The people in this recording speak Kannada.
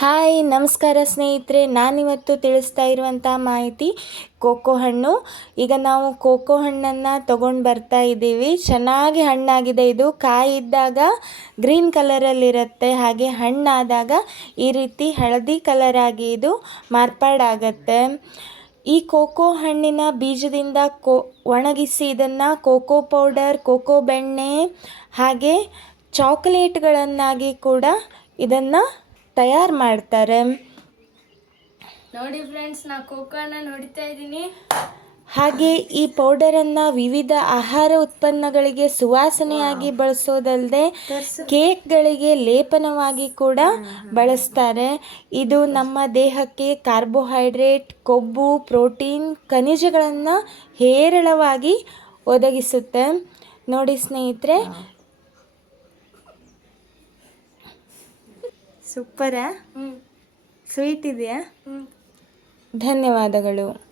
ಹಾಯ್, ನಮಸ್ಕಾರ ಸ್ನೇಹಿತರೆ. ನಾನಿವತ್ತು ತಿಳಿಸ್ತಾ ಇರುವಂಥ ಮಾಹಿತಿ ಕೋಕೋ ಹಣ್ಣು. ಈಗ ನಾವು ಕೋಕೋ ಹಣ್ಣನ್ನು ತೊಗೊಂಡು ಬರ್ತಾ ಇದ್ದೀವಿ. ಚೆನ್ನಾಗಿ ಹಣ್ಣಾಗಿದೆ ಇದು. ಕಾಯಿ ಇದ್ದಾಗ ಗ್ರೀನ್ ಕಲರಲ್ಲಿರುತ್ತೆ. ಹಾಗೆ ಹಣ್ಣಾದಾಗ ಈ ರೀತಿ ಹಳದಿ ಕಲರಾಗಿ ಇದು ಮಾರ್ಪಾಡಾಗತ್ತೆ ಈ ಕೋಕೋ ಹಣ್ಣಿನ ಬೀಜದಿಂದ ಕೋ, ಒಣಗಿಸಿ ಇದನ್ನು ಕೋಕೋ ಪೌಡರ್, ಕೋಕೋ ಬೆಣ್ಣೆ ಹಾಗೆ ಚಾಕ್ಲೇಟ್ಗಳನ್ನಾಗಿ ಕೂಡ ಇದನ್ನು ತಯಾರು ಮಾಡ್ತಾರೆ. ನೋಡಿ ಫ್ರೆಂಡ್ಸ್ ನಾ ಕೋಕೋನ ನೋಡ್ತಾ ಇದ್ದೀನಿ. ಹಾಗೆ ಈ ಪೌಡರನ್ನು ವಿವಿಧ ಆಹಾರ ಉತ್ಪನ್ನಗಳಿಗೆ ಸುವಾಸನೆಯಾಗಿ ಬಳಸೋದಲ್ಲದೆ ಕೇಕ್ಗಳಿಗೆ ಲೇಪನವಾಗಿ ಕೂಡ ಬಳಸ್ತಾರೆ. ಇದು ನಮ್ಮ ದೇಹಕ್ಕೆ ಕಾರ್ಬೋಹೈಡ್ರೇಟ್ ಕೊಬ್ಬು ಪ್ರೋಟೀನ್ ಖನಿಜಗಳನ್ನು ಹೇರಳವಾಗಿ ಒದಗಿಸುತ್ತೆ. ನೋಡಿ ಸ್ನೇಹಿತರೆ ಸೂಪರಾ? ಸ್ವೀಟ್ ಇದೆಯಾ? ಧನ್ಯವಾದಗಳು.